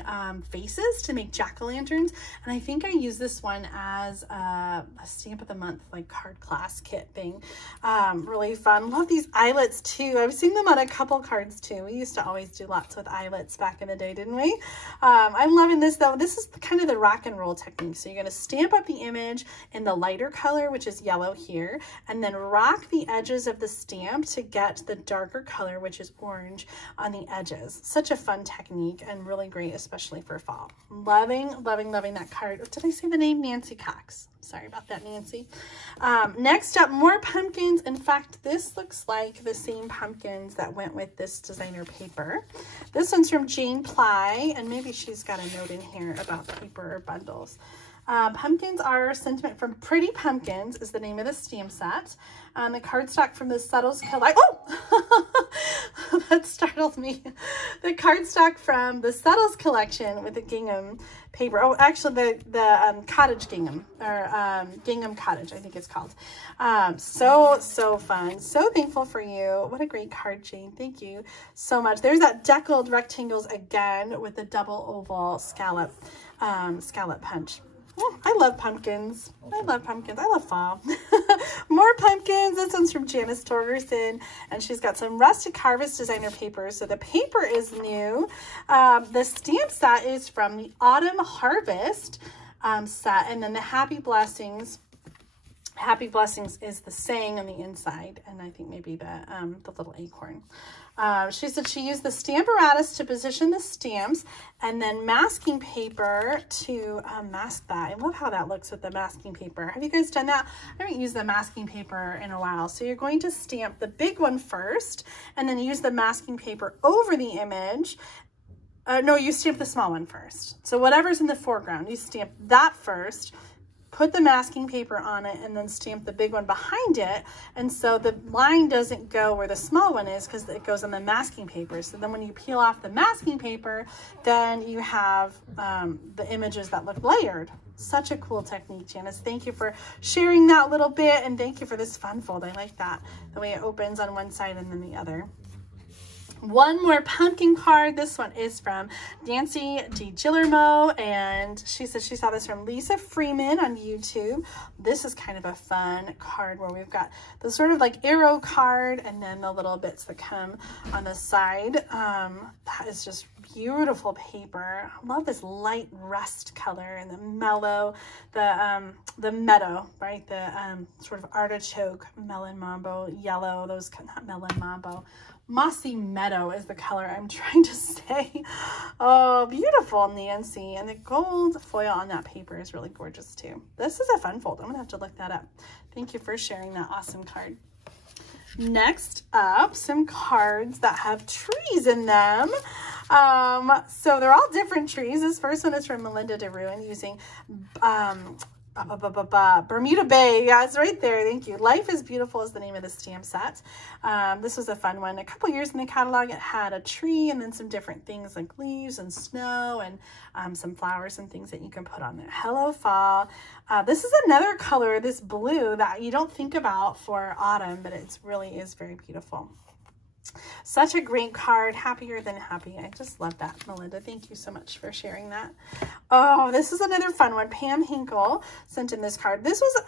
faces to make jack-o'-lanterns, and I think I use this one as a stamp of the month, like card class kit thing. Really fun. Love these eyelets too. I've seen them on a couple cards too. We used to always do lots with eyelets back in the day, didn't we? I'm loving this though. This is kind of the rock and roll technique. So you're going to stamp up the image in the lighter color, which is yellow here, and then rock the edges of the stamp to get the darker color, which is orange, on the edges. Such a fun technique and really great, especially for fall. Loving, loving, loving that card. Did I say the name? Nancy Cox. Sorry about that, Nancy. Next up, more pumpkins. In fact, this looks like the same pumpkins that went with this designer paper. This one's from Jane Ply, and maybe she's got a note in here about paper or bundles. Pumpkins are sentiment from Pretty Pumpkins is the name of the stamp set. The cardstock from the Subtles collection. Oh, that startled me. The cardstock from the Subtles collection with the gingham paper. Oh, actually the cottage gingham, or gingham cottage, I think it's called. So fun. So thankful for you. What a great card, Jane. Thank you so much. There's that deckled rectangles again with the double oval scallop punch. Oh, I love pumpkins. I love pumpkins. I love fall. More pumpkins. This one's from Janice Torgerson, and she's got some Rustic Harvest designer paper. So the paper is new. The stamp set is from the Autumn Harvest set, and then the Happy Blessings. Happy Blessings is the saying on the inside, and I think maybe the little acorn. She said she used the Stamparatus to position the stamps and then masking paper to mask that. I love how that looks with the masking paper. Have you guys done that? I haven't used the masking paper in a while. So you're going to stamp the big one first and then use the masking paper over the image. No, you stamp the small one first. So whatever's in the foreground, you stamp that first, put the masking paper on it, and then stamp the big one behind it. And so the line doesn't go where the small one is because it goes on the masking paper. So then when you peel off the masking paper, then you have the images that look layered. Such a cool technique, Janice. Thank you for sharing that little bit, and thank you for this fun fold. I like that, the way it opens on one side and then the other. One more pumpkin card. This one is from Nancy DiGillermo, and she says she saw this from Lisa Freeman on YouTube. This is kind of a fun card where we've got the sort of like arrow card and then the little bits that come on the side. That is just beautiful paper. I love this light rust color and the mellow, the meadow, right? The sort of artichoke melon mambo yellow, those, not melon mambo, mossy meadow is the color I'm trying to say. Oh, beautiful, Nancy. And the gold foil on that paper is really gorgeous too. This is a fun fold. I'm gonna have to look that up. Thank you for sharing that awesome card. Next up, some cards that have trees in them. So they're all different trees. This first one is from Melinda DeRuin using Bermuda Bay. Yeah, it's right there. Thank you. Life is Beautiful is the name of the stamp set. This was a fun one. A couple years in the catalog, it had a tree and then some different things like leaves and snow and some flowers and things that you can put on there. Hello, fall. This is another color, this blue, that you don't think about for autumn, but it really is very beautiful. Such a great card. Happier than happy. I just love that, Melinda. Thank you so much for sharing that. Oh, this is another fun one. Pam Hinkle sent in this card. This was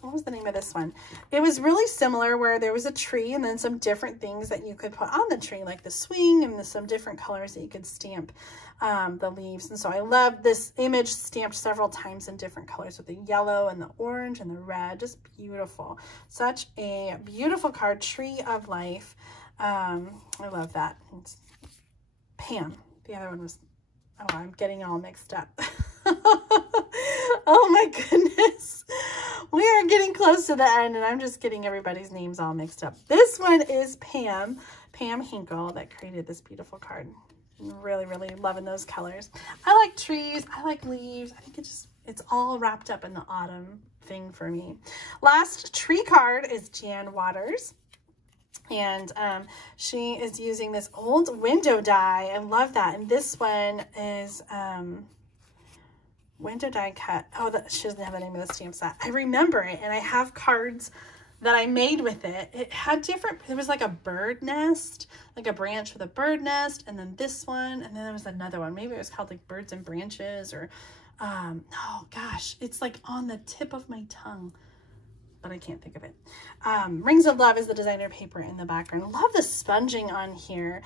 what was the name of this one? It was really similar, where there was a tree and then some different things that you could put on the tree, like the swing and some different colors that you could stamp the leaves. And so I love this image stamped several times in different colors with the yellow and the orange and the red. Just beautiful. Such a beautiful card, Tree of Life. I love that. It's Pam. The other one was, oh, I'm getting all mixed up. Oh my goodness. We are getting close to the end and I'm just getting everybody's names all mixed up. This one is Pam Hinkle, that created this beautiful card. Really, really loving those colors. I like trees. I like leaves. I think it's all wrapped up in the autumn thing for me. Last tree card is Jan Waters. And she is using this old window die. I love that. And this one is window die cut. Oh, she doesn't have the name of the stamp set. I remember it, and I have cards that I made with it. It had different, it was like a bird nest, like a branch with a bird nest, and then this one, and then there was another one. Maybe it was called like Birds and Branches, or oh gosh, it's like on the tip of my tongue, but I can't think of it. Rings of Love is the designer paper in the background. Love the sponging on here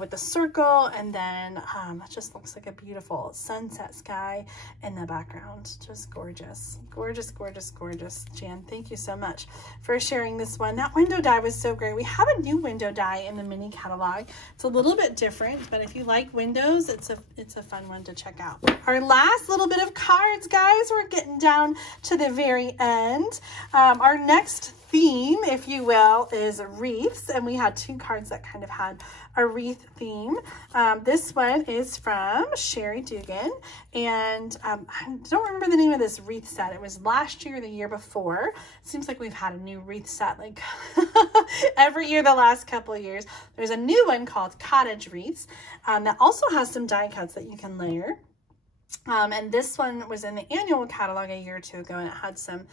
with the circle, and then it just looks like a beautiful sunset sky in the background. Just gorgeous, gorgeous, gorgeous, gorgeous. Jan, thank you so much for sharing this one. That window die was so great. We have a new window die in the mini catalog. It's a little bit different, but if you like windows, it's a fun one to check out. Our last little bit of cards, guys. We're getting down to the very end. Our next theme, if you will, is wreaths, and we had two cards that kind of had a wreath theme. This one is from Sherry Dugan, and I don't remember the name of this wreath set. It was last year or the year before. It seems like we've had a new wreath set like every year the last couple of years. There's a new one called Cottage Wreaths that also has some die cuts that you can layer. And this one was in the annual catalog a year or two ago, and it had some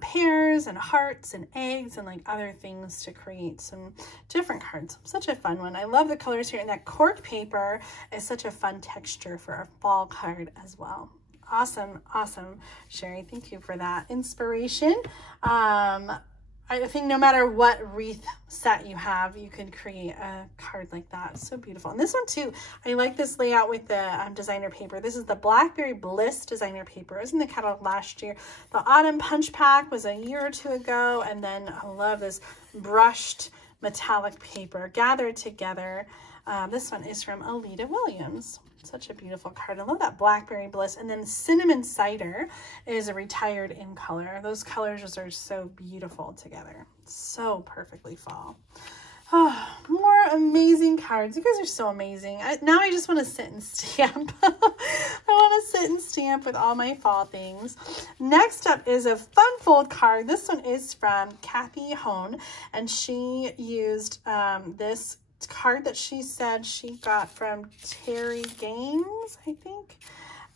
pears and hearts and eggs and like other things to create some different cards. Such a fun one. I love the colors here, and that cork paper is such a fun texture for a fall card as well. Awesome, awesome, Sherry. Thank you for that inspiration. I think no matter what wreath set you have, you can create a card like that. So beautiful. And this one too, I like this layout with the designer paper. This is the Blackberry Bliss designer paper. It was in the catalog last year. The Autumn Punch Pack was a year or two ago. And then I love this brushed metallic paper gathered together. This one is from Alita Williams. Such a beautiful card. I love that Blackberry Bliss. And then Cinnamon Cider is a retired in color. Those colors are so beautiful together. So perfectly fall. Oh, more amazing cards. You guys are so amazing. Now I just want to sit and stamp. I want to sit and stamp with all my fall things. Next up is a fun fold card. This one is from Kathy Hone, and she used this card that she said she got from Terry Gaines, I think.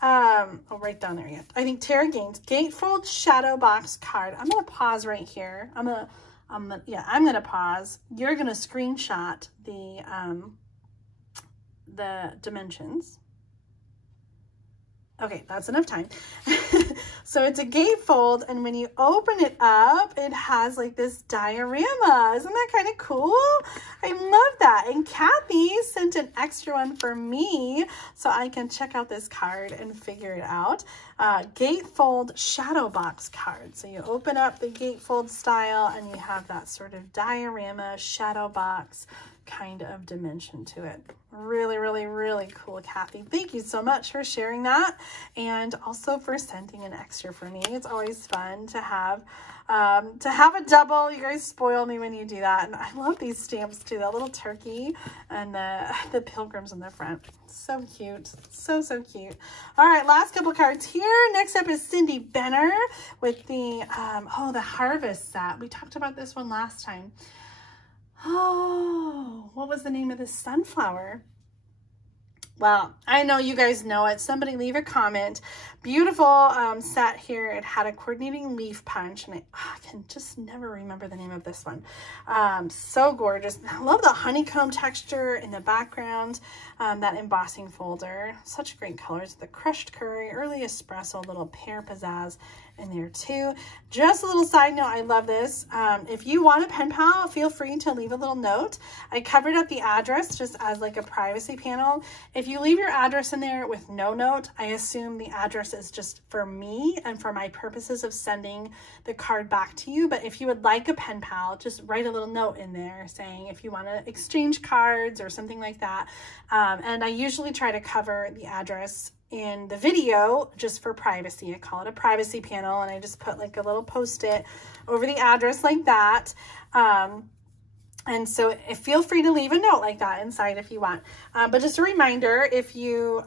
Oh, right down there, yeah. I think Terry Gaines Gatefold Shadow Box card. I'm gonna pause right here. I'm gonna pause. You're gonna screenshot the dimensions. Okay, that's enough time. So it's a gatefold, and when you open it up, it has like this diorama. Isn't that kind of cool? I love that. And Kathy sent an extra one for me so I can check out this card and figure it out. Gatefold Shadow Box card. So you open up the gatefold style, and you have that sort of diorama shadow box kind of dimension to it. Really, really, really cool, Kathy. Thank you so much for sharing that, and also for sending an extra for me. It's always fun to have a double. You guys spoil me when you do that, and I love these stamps too. That little turkey and the pilgrims in the front. So cute. So, so cute. All right, last couple cards here. Next up is Cindy Benner with the the Harvest set. We talked about this one last time. Oh, what was the name of this sunflower? Well, I know you guys know it. Somebody leave a comment. Beautiful set here. It had a coordinating leaf punch, and I can just never remember the name of this one. So gorgeous. I love the honeycomb texture in the background, that embossing folder. Such great colors. The crushed curry, early espresso, little pear pizzazz, in there too. Just a little side note, I love this. If you want a pen pal, feel free to leave a little note. I covered up the address just as like a privacy panel. If you leave your address in there with no note, I assume the address is just for me and for my purposes of sending the card back to you. But if you would like a pen pal, just write a little note in there saying if you want to exchange cards or something like that. And I usually try to cover the address in the video just for privacy. I call it a privacy panel, and I just put like a little post-it over the address like that. And so feel free to leave a note like that inside if you want. But just a reminder, if you're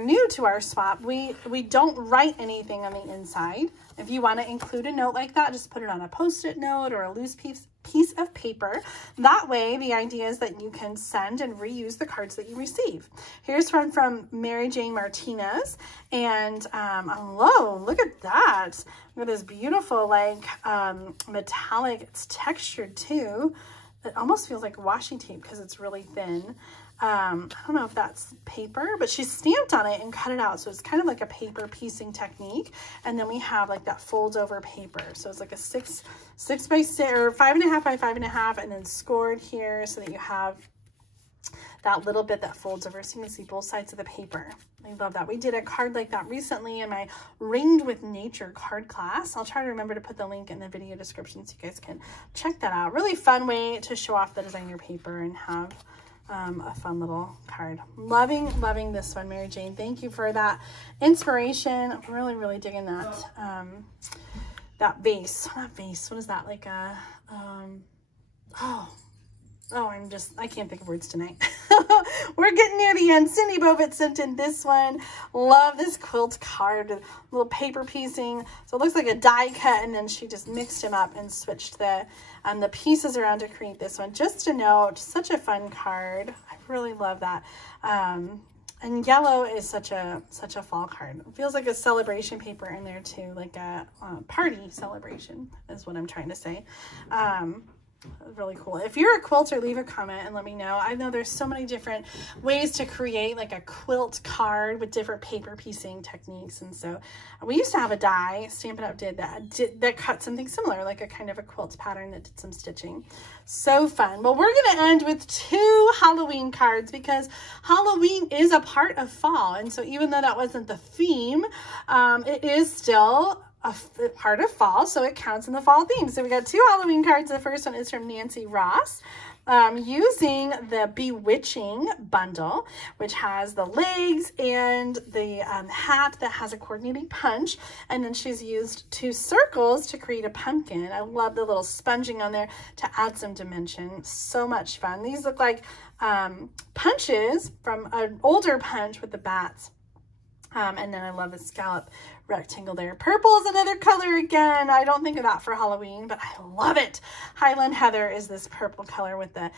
new to our swap, we don't write anything on the inside. If you want to include a note like that, just put it on a post-it note or a loose piece of paper. That way, the idea is that you can send and reuse the cards that you receive. Here's one from Mary Jane Martinez. And hello, look at that. Look at this beautiful, like, metallic, it's textured too. It almost feels like washi tape because it's really thin. I don't know if that's paper, but she stamped on it and cut it out. So it's kind of like a paper piecing technique. And then we have like that folds over paper. So it's like a 6 by 6 or 5.5 by 5.5, and then scored here so that you have that little bit that folds over so you can see both sides of the paper. I love that. We did a card like that recently in my Ringed with Nature card class. I'll try to remember to put the link in the video description so you guys can check that out. Really fun way to show off the designer paper and have a fun little card. Loving this one, Mary Jane. Thank you for that inspiration. I'm really digging that that vase. Not vase. What is that? Like a I can't think of words tonight. We're getting near the end. Cindy Bovitz sent in this one. Love this quilt card. A little paper piecing. So it looks like a die cut, and then she just mixed them up and switched the pieces around to create this one. Just a note, such a fun card. I really love that. And yellow is such a fall card. It feels like a celebration paper in there too, like a party celebration is what I'm trying to say. Really cool. If you're a quilter, leave a comment and let me know. I know there's so many different ways to create like a quilt card with different paper piecing techniques. And so we used to have a die, Stampin' Up! Did that cut something similar, like a kind of a quilt pattern that did some stitching. So fun. Well, we're going to end with 2 Halloween cards because Halloween is a part of fall. And so even though that wasn't the theme, it is still a part of fall, so it counts in the fall theme. So we got 2 Halloween cards. The first one is from Nancy Ross, using the Bewitching bundle, which has the legs and the hat that has a coordinating punch, and then she's used 2 circles to create a pumpkin. I love the little sponging on there to add some dimension. So much fun. These look like punches from an older punch with the bats. And then I love the scallop rectangle there. Purple is another color again. I don't think of that for Halloween, but I love it. Highland Heather is this purple color with the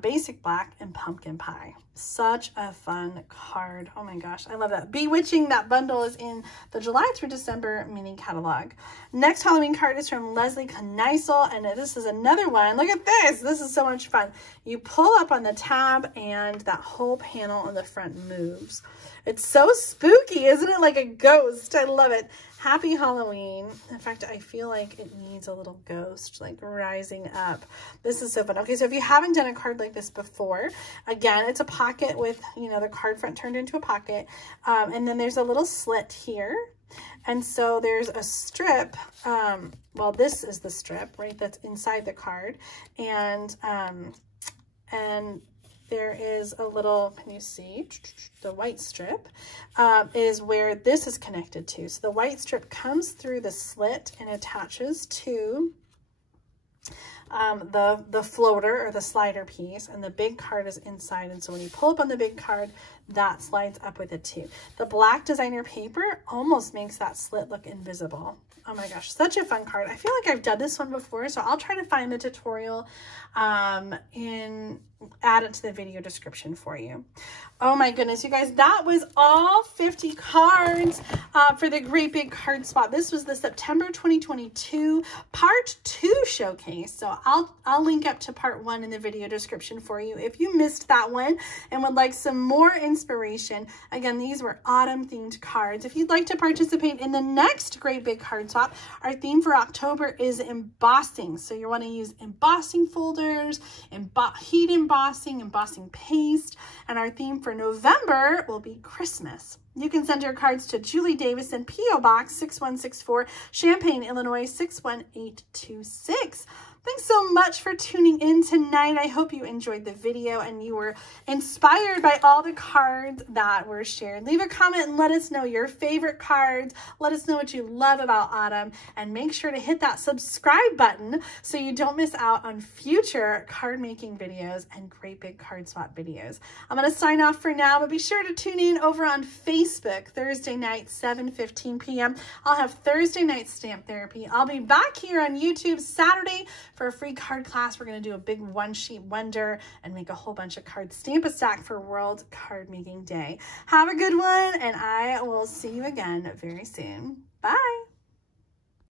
basic black and pumpkin pie. Such a fun card. Oh my gosh, I love that. Bewitching, that bundle is in the July through December mini catalog. Next Halloween card is from Leslie Kneisel, and this is another one. Look at this. This is so much fun. You pull up on the tab and that whole panel on the front moves. It's so spooky, isn't it? Like a ghost. I love it. Happy Halloween. In fact, I feel like it needs a little ghost, like rising up. This is so fun. Okay, so if you haven't done a card like this before, again, it's a pocket with, you know, the card front turned into a pocket. And then there's a little slit here. And so there's a strip. Well, this is the strip, right? That's inside the card. And there is a little, can you see, the white strip is where this is connected to. So the white strip comes through the slit and attaches to the floater or the slider piece, and the big card is inside. And so when you pull up on the big card, that slides up with it too. The black designer paper almost makes that slit look invisible. Oh my gosh, such a fun card. I feel like I've done this one before, so I'll try to find the tutorial in add it to the video description for you. Oh my goodness, you guys, that was all 50 cards for the Great Big Card Swap. This was the September 2022 Part 2 showcase. So I'll link up to Part 1 in the video description for you if you missed that one and would like some more inspiration. Again, these were autumn themed cards. If you'd like to participate in the next Great Big Card Swap, our theme for October is embossing. So you want to use embossing folders, heat embossing, embossing paste, and our theme for November will be Christmas. You can send your cards to Julie Davison, P.O. Box 6164, Champaign, Illinois 61826. Thanks so much for tuning in tonight. I hope you enjoyed the video and you were inspired by all the cards that were shared. Leave a comment and let us know your favorite cards. Let us know what you love about autumn, and make sure to hit that subscribe button so you don't miss out on future card making videos and Great Big Card Swap videos. I'm going to sign off for now, but be sure to tune in over on Facebook Thursday night, 7:15 p.m. I'll have Thursday night stamp therapy. I'll be back here on YouTube Saturday for a free card class. We're going to do a big one sheet wonder and make a whole bunch of cards, stamp a stack for World Card Making Day. Have a good one, and I will see you again very soon. Bye.